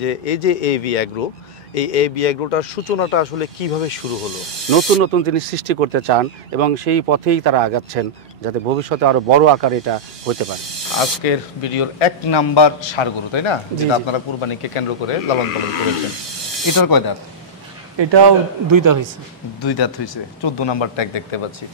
যে এই যে এবি অ্যাগ্রো, এই এবি অ্যাগ্রোটার সূচনাটা আসলে কিভাবে শুরু হলো? নতুন নতুন জিনিস সৃষ্টি করতে চান এবং সেই পথেই তারা আগাচ্ছেন, যাতে ভবিষ্যতে আরো বড় আকারে এটা হতে পারে। আজকের ভিডিওর 1 নাম্বার ষাঁড় গরু, তাই না, যেটা আপনারা কুরবানিকে কেন্দ্র করে লালন পালন করেছেন। এটার কয় দাঁত? এটাও 2 দাঁত হয়েছে। 2 দাঁত হয়েছে। 14 নাম্বার ট্যাগ দেখতে পাচ্ছি।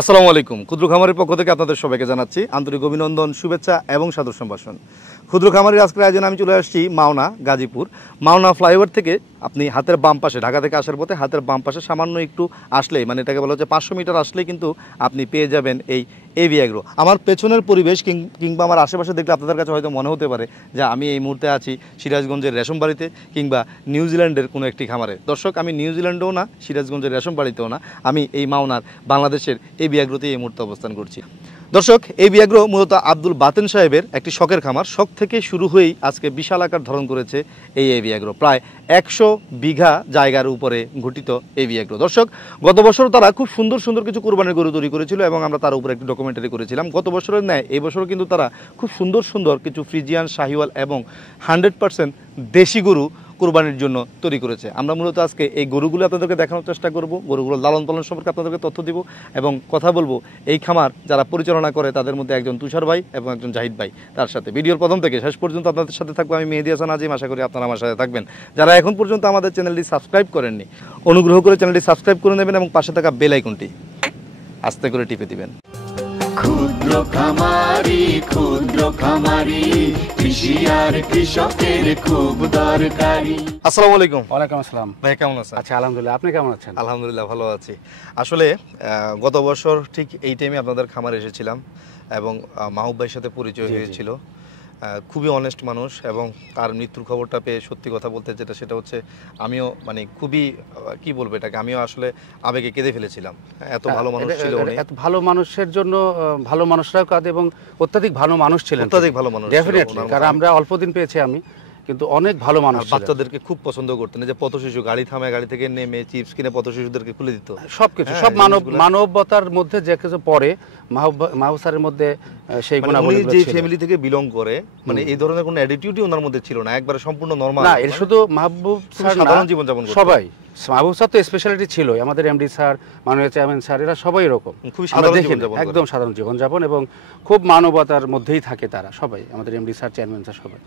আসসালামু আলাইকুম। ক্ষুদ্র খামারের পক্ষ থেকে আপনাদের সবাইকে জানাচ্ছি আন্তরিক অভিনন্দন, শুভেচ্ছা এবং সাদর সম্ভাষণ। ক্ষুদ্র খামারের আজকের আয়োজনে আমি চলে আসছি মাওনা, গাজীপুর। মাওনা ফ্লাইওভার থেকে আপনি হাতের বাম পাশে, ঢাকা থেকে আসার পথে হাতের বাম পাশে সামান্য একটু আসলেই, মানে এটাকে বলা হচ্ছে 500 মিটার আসলেই কিন্তু আপনি পেয়ে যাবেন এই এবি অ্যাগ্রো। আমার পেছনের পরিবেশ কিংবা আমার আশেপাশে দেখলে আপনাদের কাছে হয়তো মনে হতে পারে যে আমি এই মুহূর্তে আছি সিরাজগঞ্জের রেশমবাড়িতে কিংবা নিউজিল্যান্ডের কোনো একটি খামারে। দর্শক, আমি নিউজিল্যান্ডেও না, সিরাজগঞ্জের রেশমবাড়িতেও না, আমি এই মাওনার বাংলাদেশের এবি অ্যাগ্রোতে এই মুহূর্তে অবস্থান করছি। দর্শক, এবি অ্যাগ্রো মূলত আব্দুল বাতেন সাহেবের একটি শখের খামার। শখ থেকে শুরু হয়েই আজকে বিশাল আকার ধারণ করেছে এই এবি অ্যাগ্রো। প্রায় 100 বিঘা জায়গার উপরে গঠিত এবি অ্যাগ্রো। দর্শক, গত বছর তারা খুব সুন্দর সুন্দর কিছু কুরবানির গরু তৈরি করেছিল এবং আমরা তার উপরে একটি ডকুমেন্টারি করেছিলাম। গত বছরের ন্যায় এই বছরও কিন্তু তারা খুব সুন্দর সুন্দর কিছু ফ্রিজিয়ান, শাহিওয়াল এবং 100% দেশি গরু কুরবানির জন্য তৈরি করেছে। আমরা মূলত আজকে এই গরুগুলো আপনাদেরকে দেখানোর চেষ্টা করব, গরুগুলোর লালন পালন সম্পর্কে আপনাদেরকে তথ্য দিব এবং কথা বলবো এই খামার যারা পরিচালনা করে তাদের মধ্যে একজন তুষার ভাই এবং একজন জাহিদ ভাই তার সাথে। ভিডিওর প্রথম থেকে শেষ পর্যন্ত আপনাদের সাথে থাকবো আমি মেহেদী হাসান আজিম। আশা করি আপনারা আমার সাথে থাকবেন। যারা এখন পর্যন্ত আমাদের চ্যানেলটি সাবস্ক্রাইব করেননি, অনুগ্রহ করে চ্যানেলটি সাবস্ক্রাইব করে নেবেন এবং পাশে থাকা বেল আইকনটি আস্তে করে টিপে দিবেন। ক্ষুদ্র খামারি, ক্ষুদ্র খামারি, কৃষি আর কৃষকের খুব দরকারি। আসসালামু আলাইকুম। ওয়ালাইকুম আসসালাম। ভাই কেমন আছেন? আচ্ছা, আলহামদুলিল্লাহ। আপনি কেমন আছেন? আলহামদুলিল্লাহ ভালো আছি। আসলে গত বছর ঠিক এই টাইমে আপনাদের খামারে এসেছিলাম এবং মাহবুব ভাইয়ের সাথে পরিচয় হয়েছিল। খুবই অনেস্ট মানুষ এবং তার মৃত্যুর খবরটা পেয়ে সত্যি কথা বলতে সেটা হচ্ছে আমিও মানে খুবই কি বলবো এটাকে, আমিও আসলে আবেগে কেঁদে ফেলেছিলাম। এত ভালো মানুষ ছিল উনি। এত ভালো মানুষের জন্য ভালো মানুষরাও কাঁদে এবং অত্যাধিক ভালো মানুষ ছিলেন। অত্যাধিক ভালো মানুষ, ডেফিনেটলি। কারণ আমরা অল্প দিন পেয়েছি আমি, কিন্তু অনেক ভালো মানুষ। বাচ্চাদেরকে খুব পছন্দ করতেন, যে পথ শিশু গাড়ি থামায়, গাড়ি থেকে নেমে চিপস কিনে পথ শিশুদেরকে খুলে দিত। সবকিছু, সব মানবতার মধ্যে যে কিছু পড়ে মাহবুব স্যারের মধ্যে সেই গুণাবলী যে ফ্যামিলি থেকে বিলং করে, মানে এই ধরনের কোনো অ্যাটিটিউডই ওনার মধ্যে ছিল না, একবারে সম্পূর্ণ নরমাল। না, এটা শুধু মাহবুব স্যার সাধারণ জীবন যাপন করতেন সবাই। মাহবুব স্যার তো স্পেশালিটি ছিল, আমাদের এমডি স্যার, মাননীয় চেয়ারম্যান স্যার, এরা সবাই এরকম খুবই সাধারণ জীবন যাপন, একদম সাধারণ জীবনযাপন এবং খুব মানবতার মধ্যেই থাকে তারা সবাই, আমাদের এমডি স্যার, চেয়ারম্যান স্যার সবাই।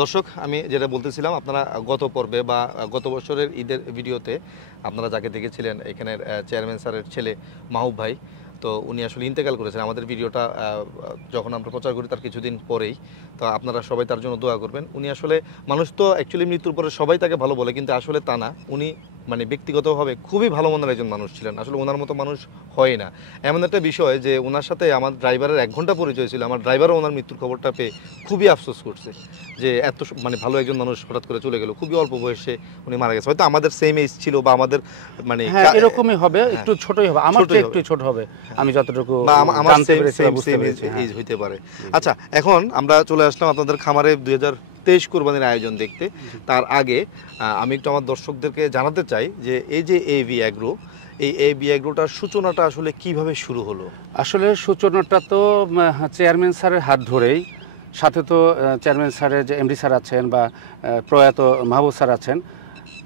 দর্শক, আমি যেটা বলতেছিলাম, আপনারা গত পর্বে বা গত বছরের ঈদের ভিডিওতে আপনারা যাকে দেখেছিলেন এখানের চেয়ারম্যান স্যারের ছেলে মাহবুব ভাই, তো উনি আসলে ইন্তেকাল করেছেন। আমাদের ভিডিওটা যখন আমরা প্রচার করি তার কিছুদিন পরেই, তো আপনারা সবাই তার জন্য দোয়া করবেন। উনি আসলে, মানুষ তো অ্যাকচুয়ালি মৃত্যুর পরে সবাই তাকে ভালো বলে, কিন্তু আসলে তা না। উনি মানে ব্যক্তিগতভাবে খুবই ভালো মনের একজন মানুষ ছিলেন। আসলে ওনার মতো মানুষ হয় না। এমন একটা বিষয় যে ওনার সাথে আমার ড্রাইভারের 1 ঘন্টা পরিচয় ছিল। আমার ড্রাইভারও ওনার মৃত্যুর খবরটা পেয়ে খুবই আফসোস করছে যে এত মানে ভালো একজন মানুষ হঠাৎ করে চলে গেল। খুবই অল্প বয়সে উনি মারা গেছে। হয়তো আমাদের সেম এজ ছিল বা আমাদের মানে এরকমই হবে, একটু ছোটই হবে, আমার চেয়ে একটু ছোট হবে, আমি যতটুকু জানতে পেরেছি বুঝতে পেরেছি এজ হইতে পারে। আচ্ছা, এখন আমরা চলে আসলাম আপনাদের খামারে 2023 কুরবানির আয়োজন দেখতে। তার আগে আমি একটু আমার দর্শকদেরকে জানাতে চাই যে এই যে এবি অ্যাগ্রো, এই এবি অ্যাগ্রোটার সূচনাটা আসলে কিভাবে শুরু হলো? আসলে সূচনাটা তো চেয়ারম্যান স্যারের হাত ধরেই, সাথে তো চেয়ারম্যান স্যারের যে এমডি স্যার আছেন বা প্রয়াত মাহবুব স্যার আছেন,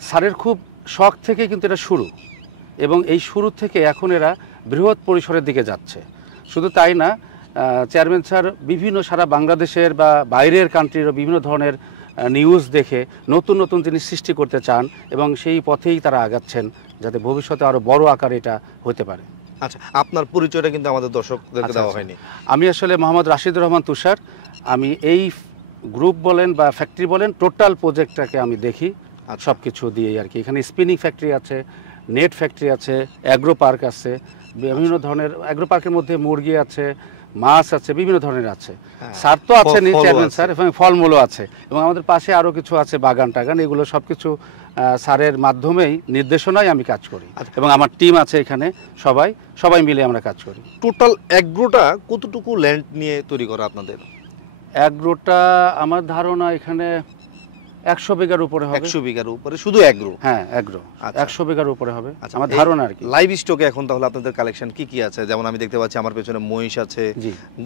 স্যারের খুব শখ থেকে কিন্তু এটা শুরু এবং এই শুরু থেকে এখন এরা বৃহৎ পরিসরের দিকে যাচ্ছে। শুধু তাই না, চেয়ারম্যান স্যার বিভিন্ন সারা বাংলাদেশের বা বাইরের কান্ট্রিরও বিভিন্ন ধরনের নিউজ দেখে নতুন নতুন জিনিস সৃষ্টি করতে চান এবং সেই পথেই তারা আগাচ্ছেন, যাতে ভবিষ্যতে আরও বড় আকারে এটা হতে পারে। আচ্ছা, আপনার পরিচয়টা কিন্তু আমাদের দর্শকদেরকে দেওয়া হয়নি। আমি আসলে মোহাম্মদ রাশিদুর রহমান তুষার। আমি এই গ্রুপ বলেন বা ফ্যাক্টরি বলেন, টোটাল প্রজেক্টটাকে আমি দেখি সব কিছু দিয়ে আর কি। এখানে স্পিনিং ফ্যাক্টরি আছে, নেট ফ্যাক্টরি আছে, অ্যাগ্রো পার্ক আছে, বিভিন্ন ধরনের অ্যাগ্রো পার্কের মধ্যে মুরগি আছে, মাছ আছে, বিভিন্ন ধরনের আছে। স্যার তো আছেন চেয়ারম্যান স্যার, এবং ফলমূলও আছে এবং আমাদের পাশে আরও কিছু আছে, বাগান টাগান, এগুলো সব কিছু স্যারের মাধ্যমেই নির্দেশনায় আমি কাজ করি এবং আমার টিম আছে এখানে সবাই মিলে আমরা কাজ করি। টোটাল অ্যাগ্রোটা কতটুকু ল্যান্ড নিয়ে তৈরি করা আপনাদের? অ্যাগ্রোটা আমার ধারণা এখানে 100 বিঘার উপরে হবে। 100 বিঘার উপরে শুধু অ্যাগ্রো? হ্যাঁ, অ্যাগ্রো 100 বিঘার উপরে হবে আমার এই ধারণা আর কি। লাইভ স্টকে এখন তাহলে আপনাদের কালেকশন কি কি আছে? যেমন আমি দেখতে পাচ্ছি আমার পেছনে মহিষ আছে,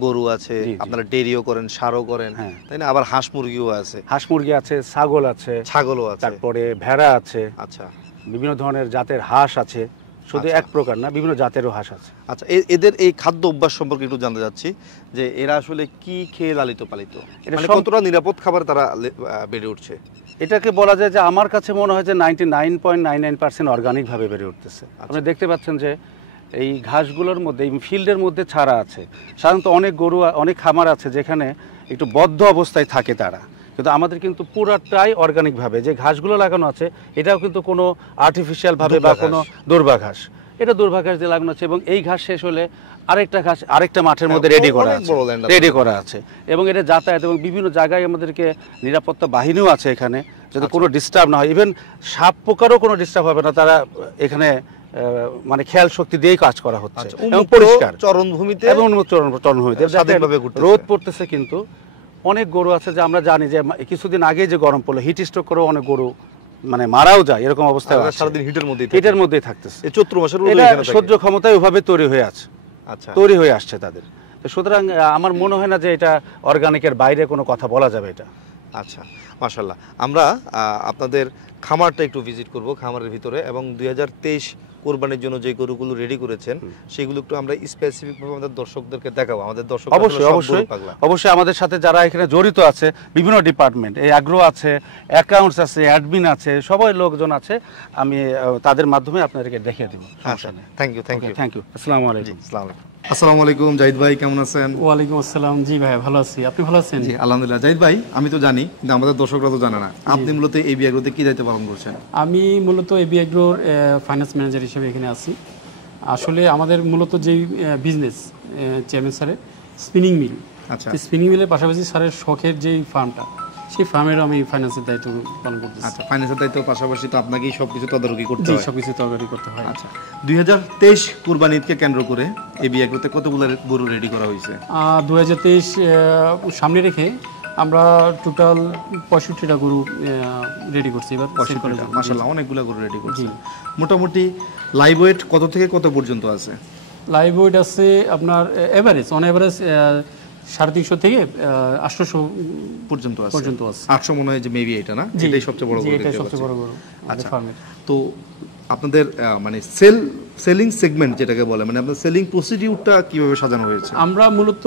গরু আছে, আপনারা ডেরিও করেন, সারও করেন, তাই না? আবার হাঁস মুরগিও আছে। হাঁস মুরগি আছে, ছাগলও আছে, তারপরে ভেড়া আছে। আচ্ছা, বিভিন্ন ধরনের জাতের হাঁস আছে, শুধু এক প্রকার না, বিভিন্ন জাতেরও হাঁস আছে। আচ্ছা, এদের এই খাদ্য অভ্যাস সম্পর্কে একটু জানতে চাচ্ছি যে এরা আসলে কি খেয়ে লালিত পালিত, মানে কতটা নিরাপদ খাবার তারা বেড়ে উঠছে? এটাকে বলা যায় যে আমার কাছে মনে হয় যে 99.99% অর্গানিকভাবে বেড়ে উঠতেছে। আপনি দেখতে পাচ্ছেন যে এই ঘাসগুলোর মধ্যে, এই ফিল্ডের মধ্যে ছাড়া আছে। সাধারণত অনেক গরু, অনেক খামার আছে যেখানে একটু বদ্ধ অবস্থায় থাকে তারা, কিন্তু আমাদের কিন্তু পুরাটাই অর্গানিকভাবে যে ঘাসগুলো লাগানো আছে এটাও কিন্তু কোনো আর্টিফিশিয়ালভাবে বা কোনো দুর্বা ঘাস, এটা দুর্বা ঘাস দিয়ে লাগানো আছে। এবং এই ঘাস শেষ হলে আরেকটা ঘাস আরেকটা মাঠের মধ্যে রেডি করা আছে এবং এটা যাতায়াত এবং বিভিন্ন জায়গায় আমাদেরকে নিরাপত্তা বাহিনীও আছে এখানে, যাতে কোনো ডিস্টার্ব না হয়। ইভেন সাপ পোকারও কোনো ডিস্টার্ব হবে না, তারা এখানে মানে খেয়াল শক্তি দিয়েই কাজ করা হচ্ছে এবং পরিষ্কার চরণভূমিতে এবং চরণভূমিতে রোদ পড়তেছে। কিন্তু অনেক গরু আছে যে আমরা জানি যে কিছুদিন আগে যে গরম পড়লো, হিট স্ট্রোক করেও অনেক গরু মানে মারাও যায়, এরকম অবস্থায় সারাদিন হিটের মধ্যেই থাকতেছে। চৈত্র মাসের সহ্য ক্ষমতায় ওইভাবে তৈরি হয়ে আছে, তৈরি হয়ে আসছে তাদের। তো সুতরাং আমার মনে হয় না যে এটা অর্গানিকের বাইরে কোনো কথা বলা যাবে এটা। আচ্ছা, মাশাআল্লাহ। আমরা আপনাদের খামারটা একটু ভিজিট করব, খামারের ভিতরে, এবং 2023 কোরবানির জন্য যে গরুগুলো রেডি করেছেন সেগুলো একটু আমরা স্পেসিফিকভাবে আমাদের দর্শকদেরকে দেখাবো। আমাদের দর্শক অবশ্যই আমাদের সাথে যারা এখানে জড়িত আছে, বিভিন্ন ডিপার্টমেন্ট, এই অ্যাগ্রো আছে, অ্যাকাউন্টস আছে, অ্যাডমিন আছে, সবাই লোকজন আছে, আমি তাদের মাধ্যমে আপনাদেরকে দেখিয়ে দেবো। Thank you. আসসালামু আলাইকুম। আসসালামু আলাইকুম জাহিদ ভাই, কেমন আছেন? ওয়ালাইকুম আসসালাম। জি ভাই, ভালো আছি, আপনি ভালো আছেন? জি আলহামদুলিল্লাহ। জাহিদ ভাই, আমি তো জানি কিন্তু আমাদের দর্শকরা তো জানে না, আপনি মূলত এবি এগ্রোতে কি দায়িত্ব পালন করছেন? আমি মূলত এবি এগ্রোর ফাইন্যান্স ম্যানেজার হিসেবে এখানে আছি। আসলে আমাদের মূলত যেই বিজনেস চেয়ারম্যান স্যারের স্পিনিং মিল, আচ্ছা, স্পিনিং মিলের পাশাপাশি স্যারের শখের যেই ফার্মটা, সেই ফার্মেরও আমি ফাইন্যান্সের দায়িত্ব পালন করতেছি। আচ্ছা, ফাইন্যান্সের দায়িত্ব পাশাপাশি তো আপনাকেই সবকিছু তদারকি করতে হয়? সবকিছু তদারকি করতে হয়। আচ্ছা, 2023 কুরবানিকে কেন্দ্র করে এবি এগ্রোতে কতগুলো গরু রেডি করা হয়েছে? 2023 সামনে রেখে আমরা টোটাল 65টা গরু রেডি করছি এবার। মাশাআল্লাহ, অনেকগুলো গরু রেডি করছি। মোটামুটি লাইভ ওয়েট কত থেকে কত পর্যন্ত আছে? লাইভ ওয়েট আছে আপনার এভারেজ, অন এভারেজ 350 থেকে 800 পর্যন্ত আছে। 800 মনে হয় যে মেবি এটা না, এটাই সবচেয়ে বড় গরু। এটাই সবচেয়ে বড় গরু। আচ্ছা, তো আপনাদের মানে সেলিং সেগমেন্ট যেটাকে বলে, মানে আপনাদের সেলিং প্রসিডিউরটা কিভাবে সাজানো হয়েছে? আমরা মূলত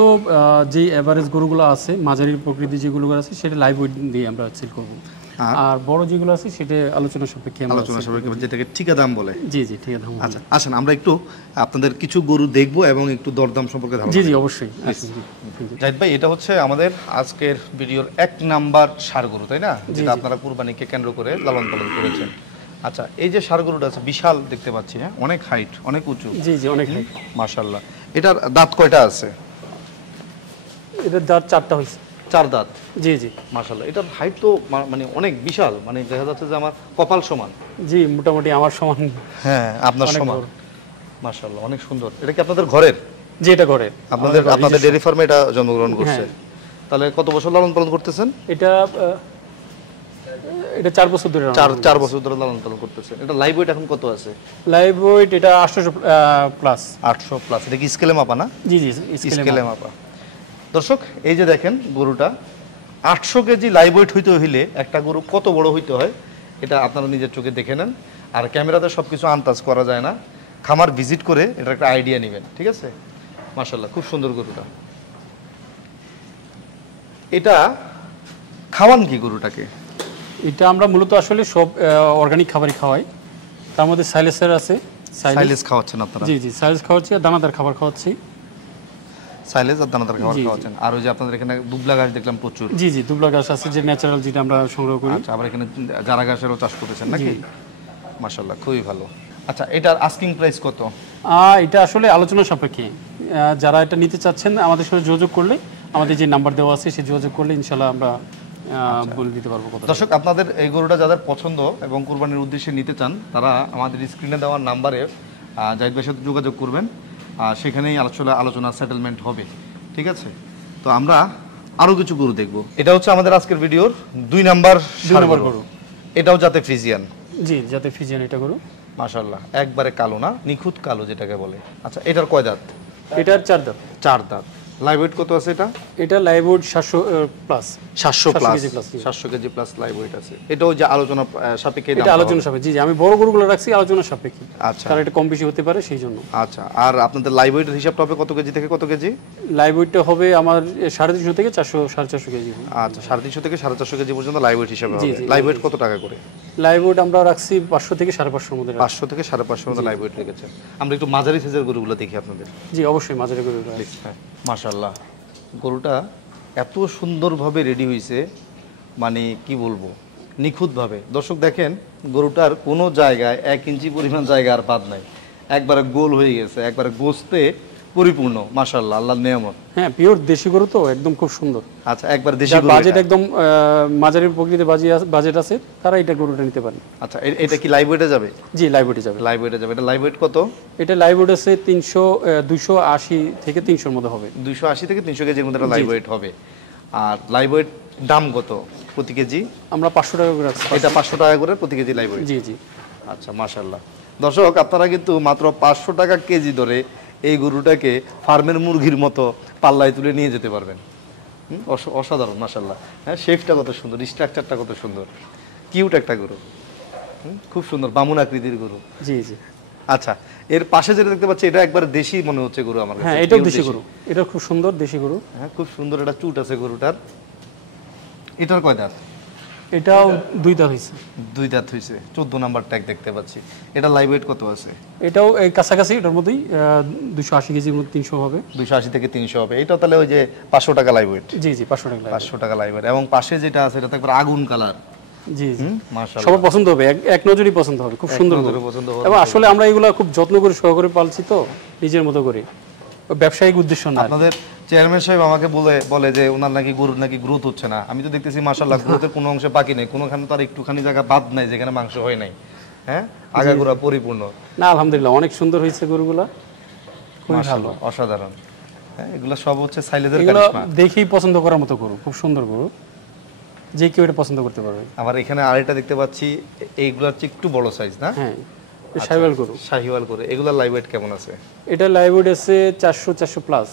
যে এভারেজ গরুগুলো আছে, মাঝারি প্রকৃতি যেগুলো আছে সেটা লাইভ ওয়েট দিয়ে আমরা সেল করব, আর বড় যেগুলো আছে সেটা আলোচনা সাপেক্ষে যেটাকে ঠিকা দাম বলে। জি ঠিকা দাম। আচ্ছা, আসেন আমরা একটু আপনাদের কিছু গরু দেখবো এবং একটু দরদাম সম্পর্কে ধারণা। জি অবশ্যই। জাহিদ ভাই, এটা হচ্ছে আমাদের আজকের ভিডিওর 1 নাম্বার ষাঁড় গরু, তাই না, যেটা আপনারা কুরবানিকে কেন্দ্র করে লালন পালন করেছেন। আচ্ছা, এই যে ষাঁড় গরুটা আছে বিশাল দেখতে পাচ্ছি, হ্যাঁ, অনেক হাইট, অনেক উঁচু। জি অনেক হাইট, মাশাআল্লাহ। এটার দাঁত কয়টা আছে? এটার দাঁত 4টা হইছে। 4 দাঁত? জি মাশাআল্লাহ। এটার হাইট তো মানে অনেক বিশাল, মানে দেখা যাচ্ছে যে আমার কপাল সমান। জি, মোটামুটি আমার সমান। হ্যাঁ, আপনার সমান। মাশাআল্লাহ, অনেক সুন্দর। এটা কি আপনাদের ঘরের? জি, এটা ঘরের। আপনাদের ডেয়ারি ফার্মে এটা জন্মগ্রহণ করছে। তাহলে কত বছর লালন পালন করতেছেন? এটা 4 বছর ধরে। 4 বছর ধরে লালন পালন করতেছেন। এটা লাইভ ওয়েট এখন কত আছে? লাইভ ওয়েট এটা 800 প্লাস। 800 প্লাস। এটা কি স্কেলে মাপা না? জি স্কেলে মাপা। দর্শক, এই যে দেখেন গরুটা 800 কেজি লাইভ ওয়েট হইতে হইলে একটা গরু কত বড় হইতে হয় এটা আপনারা নিজের চোখে দেখে নেন। আর ক্যামেরাতে সবকিছু আন্দাজ করা যায় না, খামার ভিজিট করে এটা একটা আইডিয়া নেবেন, ঠিক আছে? মাশাআল্লাহ, খুব সুন্দর গরুটা। এটা খাওয়ান কি গরুটাকে? এটা আমরা মূলত আসলে সব অর্গানিক খাবারই খাওয়াই। তার মধ্যে সাইলেসের আছে। সাইলেস খাওয়াচ্ছেন আপনারা? জি সাইলেস খাওয়াচ্ছি আর দানাদার খাবার খাওয়াচ্ছি। সাইলেস আর দানাদার খাবার খাওয়াচ্ছেন। আর ওই যে আপনাদের এখানে দুবলা ঘাস দেখলাম প্রচুর। জি দুবলা ঘাস আছে, যে ন্যাচারাল, যেটা আমরা সংগ্রহ করি। আচ্ছা, আবার এখানে জারা ঘাসেরও চাষ করতেছেন নাকি? মাশাআল্লাহ, খুবই ভালো। আচ্ছা, এটার আস্কিং প্রাইস কত? এটা আসলে আলোচনা সাপেক্ষে, যারা এটা নিতে চাচ্ছেন আমাদের সাথে যোগাযোগ করলে, আমাদের যে নাম্বার দেওয়া আছে সে যোগাযোগ করলে ইনশাআল্লাহ আমরা বলে দিতে পারবো কত। দর্শক, আপনাদের এই গরুটা যাদের পছন্দ এবং কুরবানির উদ্দেশ্যে নিতে চান, তারা আমাদের স্ক্রিনে দেওয়ার নাম্বারে জাহিদ ভাইয়ের সাথে যোগাযোগ করবেন, সেখানেই আলোচনা সেটেলমেন্ট হবে। ঠিক আছে, তো আমরা আরও কিছু গরু দেখব। এটা হচ্ছে আমাদের আজকের ভিডিওর 2 নাম্বার গরু। এটাও জাতে ফ্রিজিয়ান। জি, জাতে ফ্রিজিয়ান এটা গরু। মাশাআল্লাহ, একবারে কালো না, নিখুঁত কালো যেটাকে বলে। আচ্ছা, এটার কয় দাঁত? এটার 4 দাঁত। 4 দাঁত। লাইভ ওয়েট কত আছে এটা? এটা live weight 700 plus. 700 plus. 700 KG plus live weight আছে। এটাও যে আলোচনা সাপেক্ষে দাম। এটা আলোচনা সাপেক্ষে। জি, আমি বড় গরুগুলো রাখছি আলোচনা সাপেক্ষে। আচ্ছা, কারণ এটা কম বেশি হতে পারে সেই জন্য। আচ্ছা, আর আপনাদের লাইভ ওয়েটের হিসাবটা হবে কত কেজি থেকে কত কেজি? লাইভ ওয়েটটা হবে আমার 350 থেকে 400 450 কেজি। আচ্ছা, 350 থেকে 450 কেজি পর্যন্ত লাইভ ওয়েট হিসাবে হবে। লাইভ ওয়েট কত টাকা করে? লাইভ ওয়েট আমরা রাখছি 500 থেকে 550 এর মধ্যে। 500 থেকে 550 মধ্যে লাইভ ওয়েট রেখেছে। আমরা একটু মাঝারি সাইজের গরুগুলো দেখি আপনাদের। জি, অবশ্যই মাঝারি গরু। হ্যাঁ, মাশাআল্লাহ, গরুটা এত সুন্দরভাবে রেডি হয়েছে, মানে কি বলবো, নিখুঁতভাবে। দর্শক দেখেন, গরুটার কোনো জায়গায় 1 ইঞ্চি পরিমাণ জায়গা আর বাদ নাই, একবারে গোল হয়ে গেছে, একবারে গোস্তে পরিপূর্ণ। মাশাআল্লাহ, আল্লাহর নিয়ামত। হ্যাঁ, পিওর দেশি গরু তো, একদম খুব সুন্দর। আচ্ছা, একবার দেশি গরু, বাজেট একদম মাঝারি প্রকৃতিতে বাজেট আছে, তারা এটা গরুটা নিতে পারেন। আচ্ছা, এটা কি লাইভ ওয়েটে যাবে? জি, লাইভ ওয়েটে যাবে। লাইভ ওয়েটে যাবে। এটা লাইভ ওয়েট কত? এটা লাইভ ওয়েট আছে 280 থেকে 300 এর মধ্যে হবে। 280 থেকে 300 কেজির মধ্যে লাইভ ওয়েট হবে। আর লাইভ ওয়েট দাম কত প্রতি কেজি? আমরা 500 টাকা করে রাখছি। এটা 500 টাকা করে প্রতি কেজি লাইভ ওয়েট। জি জি। আচ্ছা, মাশাআল্লাহ। দর্শক, আপনারা কিন্তু মাত্র 500 টাকা কেজি ধরে এই গরুটাকে ফার্মের মুরগির মতো পাল্লায় তুলে নিয়ে যেতে পারবেন। অসাধারণ, মাশাআল্লাহ। হ্যাঁ, শেপটা কত সুন্দর, স্ট্রাকচারটা কত সুন্দর, কিউট একটা গরু, খুব সুন্দর বামুন আকৃতির গরু। জি জি। আচ্ছা, এর পাশে যেটা দেখতে পাচ্ছি, এটা একবার দেশি মনে হচ্ছে গরু আমার কাছে। হ্যাঁ, এটাও দেশি গরু। এটা খুব সুন্দর দেশি গরু। হ্যাঁ, খুব সুন্দর একটা চুট আছে গরুটার। এটার কয় দাঁত? এটাও 2 দাঁত হইছে। 2 দাঁত হইছে। 14 নাম্বার ট্যাগ দেখতে পাচ্ছি। এটা লাইভ ওয়েট কত আছে? এটাও এই কাছাকাছি, এটার মধ্যেই 280 কেজির মধ্যে 300 হবে। 280 থেকে 300 হবে। এটা তাহলে ওই যে 500 টাকা লাইভ ওয়েট। জি জি, 500 টাকা। 500 টাকা লাইভ ওয়েট। এবং পাশে যেটা আছে, এটা তো একবার আগুন কালার। জি জি, মাশাআল্লাহ, সবার পছন্দ হবে, এক নজরই পছন্দ হবে। খুব সুন্দর গরু পছন্দ হবে। এবং আসলে আমরা এগুলা খুব যত্ন করে সহকারে পালছি তো, নিজের মতো করে, ব্যবসায়িক উদ্দেশ্য না। আপনাদের চেয়ারম্যান সাহেব আমাকে বলে যে ওনার নাকি গরুর নাকি গ্রোথ হচ্ছে না। আমি তো দেখতেছি মাশাআল্লাহ, গ্রোথের কোনো অংশে বাকি নেই, কোনোখানে তো আর একটুখানি জায়গা বাদ নাই যেখানে মাংস হয় নাই। হ্যাঁ, আগাগোড়া পরিপূর্ণ। না, আলহামদুলিল্লাহ, অনেক সুন্দর হয়েছে গরুগুলা, খুবই ভালো, অসাধারণ। হ্যাঁ, এগুলো সব হচ্ছে সাইলেজের এগুলো কারিশমা। দেখেই পছন্দ করার মতো গরু, খুব সুন্দর গরু, যে কেউ এটা পছন্দ করতে পারবে। আমার এখানে আরেকটা দেখতে পাচ্ছি, এইগুলো হচ্ছে একটু বড় সাইজ না? হ্যাঁ, শাহিওয়াল গরু। শাহিওয়াল গরু। এগুলোর লাইভ ওয়েট কেমন আছে? এটা লাইভ ওয়েট আছে 400 প্লাস।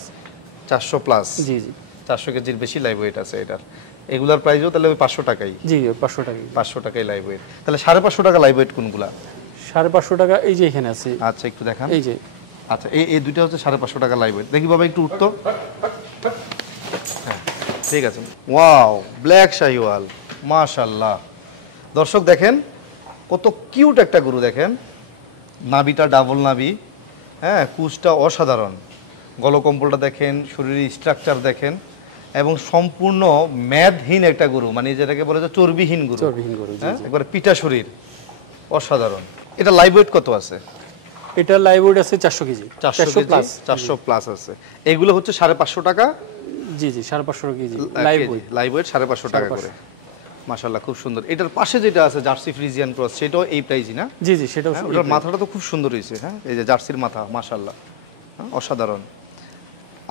400 প্লাস। জি জি, 400 কেজির বেশি লাইভ ওয়েট আছে এটার। এগুলার প্রাইসও তাহলে ওই 500 টাকাই। জি, 500 টাকা। 500 টাকাই লাইভ ওয়েট। তাহলে 550 টাকা লাইভ ওয়েট কোনগুলা? 550 টাকা এই যে এখানে আছে। আচ্ছা, একটু দেখান। এই যে, আচ্ছা, এই দুইটা হচ্ছে 550 টাকা লাইভ ওয়েট। দেখি বাবা, একটু উঠতো। হ্যাঁ, ঠিক আছে। ওয়াও, ব্ল্যাক শাহিওয়াল, মাশাআল্লাহ। দর্শক দেখেন, কত কিউট একটা গরু। দেখেন, নাভিটা ডাবল নাভি। হ্যাঁ, কুচটা অসাধারণ। গলকম্বলটা দেখেন, শরীরের স্ট্রাকচার দেখেন, এবং সম্পূর্ণ মেদহীন একটা গরু, মানে যেটাকে বলে যে চর্বিহীন গরু। চর্বিহীন গরু, জি জি। একবারে পিটা শরীর, অসাধারণ। এটা লাইভ ওয়েট কত আছে? এটা লাইভ ওয়েট আছে 400 কেজি। 400 প্লাস। 400 প্লাস আছে। এগুলো হচ্ছে 550 টাকা। জি জি, 550 KG live weight. Live weight 550 টাকা করে। মাশাআল্লাহ, খুব সুন্দর। এটার পাশে যেটা আছে জার্সি ফ্রিজিয়ান ক্রস, সেটাও এই প্রাইসই না? জি জি, সেটাও। ওটার মাথাটা তো খুব সুন্দর হয়েছে। হ্যাঁ, এই যে জার্সির মাথা, মাশাআল্লাহ, অসাধারণ।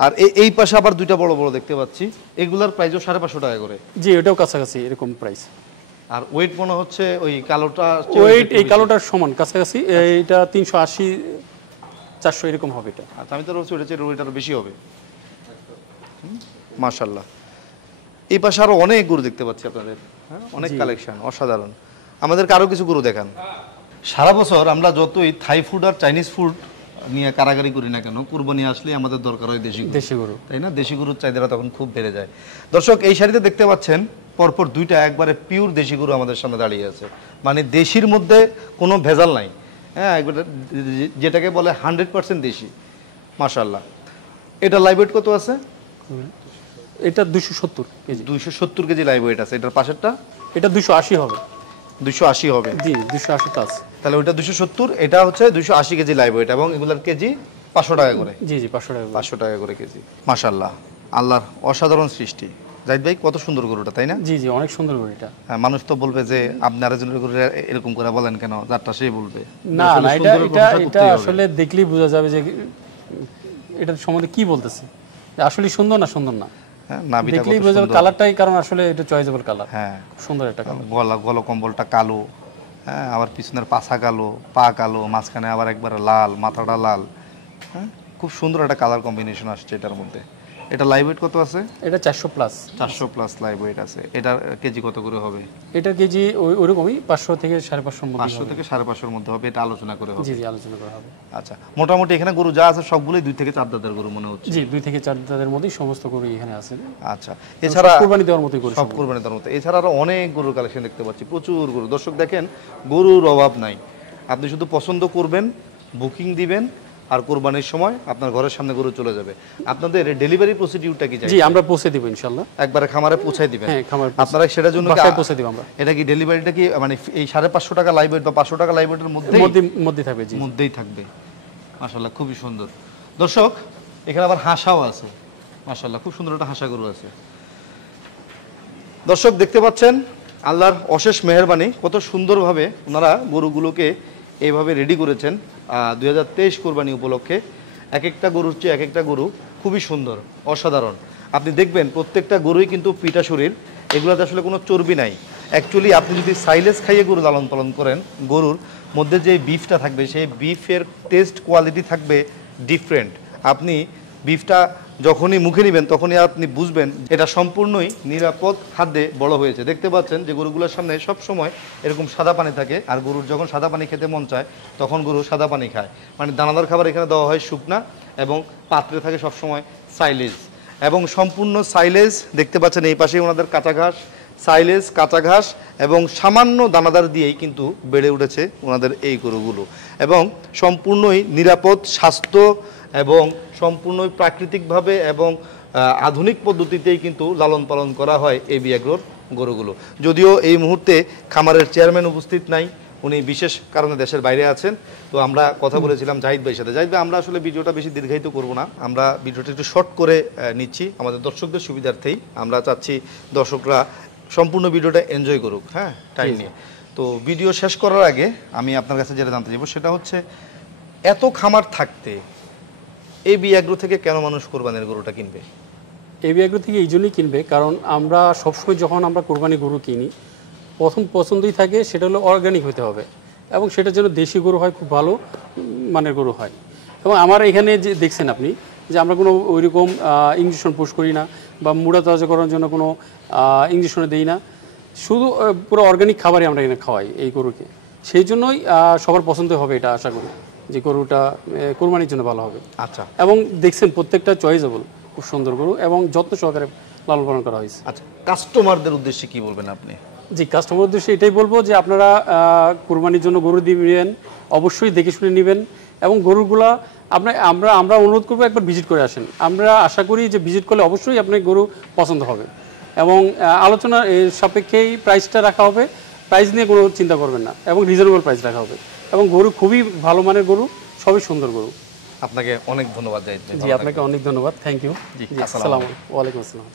আর এই পাশে আবার দুইটা বড় বড় দেখতে পাচ্ছি, এগুলার প্রাইসও 550 টাকা করে। জি, এটাও কাছাকাছি এরকম প্রাইস। আর ওয়েট মনে হচ্ছে ওই কালোটা, ওয়েট এই কালোটার সমান কাছাকাছি। এটা 380 400 এরকম হবে এটা। আচ্ছা, আমি তো ভাবছি ওটা চেয়ে ওয়েট আরো বেশি হবে। মাশাআল্লাহ। এই পাশে আরো অনেক গরু দেখতে পাচ্ছি আপনাদের। হ্যাঁ, অনেক কালেকশন, অসাধারণ। আমাদেরকে আরো কিছু গরু দেখান। সারা বছর আমরা যতই থাই ফুড আর চাইনিজ ফুড নিয়ে কারাগারি করি না কেন, কুরবানি আসলে আমাদের দরকার হয় দেশি গরু, তাই না? দেশি গরুর চাহিদাটা তখন খুব বেড়ে যায়। দর্শক, এই শাড়িতে দেখতে পাচ্ছেন পরপর দুইটা একবারে পিওর দেশি গরু আমাদের সামনে দাঁড়িয়ে আছে, মানে দেশির মধ্যে কোনো ভেজাল নাই। হ্যাঁ, একবারে যেটাকে বলে 100% দেশি। মাশাআল্লাহ। এটা লাইভ ওয়েট কত আছে? এটা 270 কেজি। 270 কেজি লাইভ ওয়েট আছে। এটার পাশেরটা? এটা 280 হবে। 280 হবে। জি, 280 প্লাস। তাহলে ওইটা 270, এটা হচ্ছে 280 কেজি লাইভ ওয়েট, এবং এগুলার কেজি 500 টাকা করে। জি জি, 500 টাকা। 500 টাকা করে কেজি। মাশাআল্লাহ, আল্লাহর অসাধারণ সৃষ্টি। জাহিদ ভাই কত সুন্দর গরুটা, তাই না? জি জি, অনেক সুন্দর গরু এটা। হ্যাঁ, মানুষ তো বলবে যে আপনি আরেকজনের গরু এরকম করে বলেন কেন, যারটা সেই বলবে। না না, এটা আসলে দেখলেই বোঝা যাবে যে এটা সম্বন্ধে কি বলতেছে, আসলে সুন্দর না সুন্দর না। হ্যাঁ, নাভিটা দেখলেই বোঝা যাবে, কালারটাই কারণ আসলে এটা চয়েসেবল কালার। হ্যাঁ, খুব সুন্দর একটা কালার। গলা কম্বলটা কালো, হ্যাঁ, আবার পিছনের পাছা কালো, পা কালো, মাঝখানে আবার একবার লাল, মাথাটা লাল। হ্যাঁ, খুব সুন্দর একটা কালার কম্বিনেশন আসছে এটার মধ্যে। এটা লাইভ ওয়েট কত আছে? এটা 400 প্লাস। 400 প্লাস লাইভ ওয়েট আছে। এটার কেজি কত করে হবে? এটার কেজি ওইরকমই 500 থেকে 550 মধ্যে। 500 থেকে 550 মধ্যে হবে, এটা আলোচনা করে হবে। জি জি, আলোচনা করা হবে। আচ্ছা, মোটামুটি এখানে গরু যা আছে সবগুলোই 2 থেকে 4 দাঁতের গরু মনে হচ্ছে। জি, 2 থেকে 4 দাঁতের মধ্যেই সমস্ত গরু এখানে আছে। আচ্ছা, এছাড়া কুরবানি দেওয়ার মতোই গরু, সব কুরবানি দেওয়ার মতো। এছাড়া আরো অনেক গরুর কালেকশন দেখতে পাচ্ছি, প্রচুর গরু। দর্শক দেখেন, গরুর অভাব নাই। আপনি শুধু পছন্দ করবেন, বুকিং দিবেন, আর কুরবানির সময় আপনার ঘরের সামনে গরু চলে যাবে। আপনাদের ডেলিভারি প্রসিডিউরটা কি? জি, আমরা পৌঁছে দিব ইনশাআল্লাহ। একবারে খামারে পৌঁছায় দিবেন? হ্যাঁ, খামারে আপনারা সেটার জন্য বাসায় পৌঁছে দিব আমরা। এটা কি ডেলিভারিটা কি মানে এই 550 টাকা লাইভ ওয়েট বা 500 টাকা লাইভ ওয়েটের মধ্যে থাকবে? জি, মধ্যেই থাকবে। মাশাআল্লাহ, খুবই সুন্দর। দর্শক, এখানে আবার হাঁসাও আছে। মাশাআল্লাহ, খুব সুন্দর একটা হাঁসা গরু আছে। দর্শক দেখতে পাচ্ছেন, আল্লাহর অশেষ মেহেরবানি, কত সুন্দরভাবে ওনারা গরুগুলোকে এইভাবে রেডি করেছেন 2023 কোরবানি উপলক্ষে। এক একটা গরুর চেয়ে এক একটা গরু খুবই সুন্দর, অসাধারণ। আপনি দেখবেন প্রত্যেকটা গরুই কিন্তু পিটা শরীর, এগুলোতে আসলে কোনো চর্বি নাই। অ্যাকচুয়ালি আপনি যদি সাইলেজ খাইয়ে গরু লালন পালন করেন, গরুর মধ্যে যে বিফটা থাকবে সেই বিফের টেস্ট কোয়ালিটি থাকবে ডিফারেন্ট। আপনি বিফটা যখনই মুখে নেবেন তখনই আপনি বুঝবেন এটা সম্পূর্ণই নিরাপদ খাদ্যে বড় হয়েছে। দেখতে পাচ্ছেন যে গরুগুলোর সামনে সব সময় এরকম সাদা পানি থাকে, আর গরুর যখন সাদা পানি খেতে মন চায় তখন গরু সাদা পানি খায়। মানে দানাদার খাবার এখানে দেওয়া হয় শুকনা, এবং পাত্রে থাকে সবসময় সাইলেজ, এবং সম্পূর্ণ সাইলেজ। দেখতে পাচ্ছেন এই পাশেই ওনাদের কাঁচা ঘাস, সাইলেজ, কাঁচা ঘাস এবং সামান্য দানাদার দিয়েই কিন্তু বেড়ে উঠেছে ওনাদের এই গরুগুলো, এবং সম্পূর্ণই নিরাপদ, স্বাস্থ্য এবং সম্পূর্ণই প্রাকৃতিকভাবে এবং আধুনিক পদ্ধতিতেই কিন্তু লালন পালন করা হয় এই বিয়াগ্রোর গরুগুলো। যদিও এই মুহূর্তে খামারের চেয়ারম্যান উপস্থিত নাই, উনি বিশেষ কারণে দেশের বাইরে আছেন। তো আমরা কথা বলেছিলাম জাহিদ ভাইয়ের সাথে। জাহিদ ভাই, আমরা আসলে ভিডিওটা বেশি দীর্ঘায়িত করব না, আমরা ভিডিওটা একটু শর্ট করে নিচ্ছি আমাদের দর্শকদের সুবিধার্থেই। আমরা চাচ্ছি দর্শকরা সম্পূর্ণ ভিডিওটা এনজয় করুক, হ্যাঁ, টাইম নিয়ে। তো ভিডিও শেষ করার আগে আমি আপনার কাছে যেটা জানতে চাইব সেটা হচ্ছে, এত খামার থাকতে এই বিয়াগ্রো থেকে কেন মানুষ কোরবানির গরুটা কিনবে? এই বিয়াগ্রো থেকে এই জন্যই কিনবে, কারণ আমরা সবসময় যখন আমরা কোরবানি গরু কিনি, প্রথম পছন্দই থাকে সেটা হলো অর্গানিক হতে হবে, এবং সেটার জন্য দেশি গরু হয়, খুব ভালো মানের গরু হয়। এবং আমার এখানে যে দেখছেন আপনি, যে আমরা কোনো ওইরকম ইঞ্জেকশন পুশ করি না, বা মুড়া তাজা করার জন্য কোনো ইঞ্জেকশনে দিই না, শুধু পুরো অর্গানিক খাবারই আমরা এখানে খাওয়াই এই গরুকে। সেই জন্যই সবার পছন্দ হবে, এটা আশা করি যে গরুটা কোরবানির জন্য ভালো হবে। আচ্ছা, এবং দেখছেন প্রত্যেকটা চয়েসেবল, খুব সুন্দর গরু, এবং যত্ন সহকারে লালন পালন করা হয়েছে। আচ্ছা, কাস্টমারদের উদ্দেশ্যে কি বলবেন আপনি? জি, কাস্টমার উদ্দেশ্যে এটাই বলবো যে আপনারা কোরবানির জন্য গরু দিবেন, অবশ্যই দেখে শুনে নেবেন, এবং গরুগুলা আমরা অনুরোধ করবো একবার ভিজিট করে আসেন। আমরা আশা করি যে ভিজিট করলে অবশ্যই আপনার গরু পছন্দ হবে, এবং আলোচনা সাপেক্ষেই প্রাইসটা রাখা হবে। প্রাইস নিয়ে কোনো চিন্তা করবেন না, এবং রিজনেবল প্রাইস রাখা হবে, এবং গরু খুবই ভালো মানের গরু, সবই সুন্দর গরু। আপনাকে অনেক ধন্যবাদ জাহিদ ভাই। জি, আপনাকে অনেক ধন্যবাদ, থ্যাংক ইউ। জি, আসসালামু আলাইকুম। ওয়ালাইকুম আসসালাম।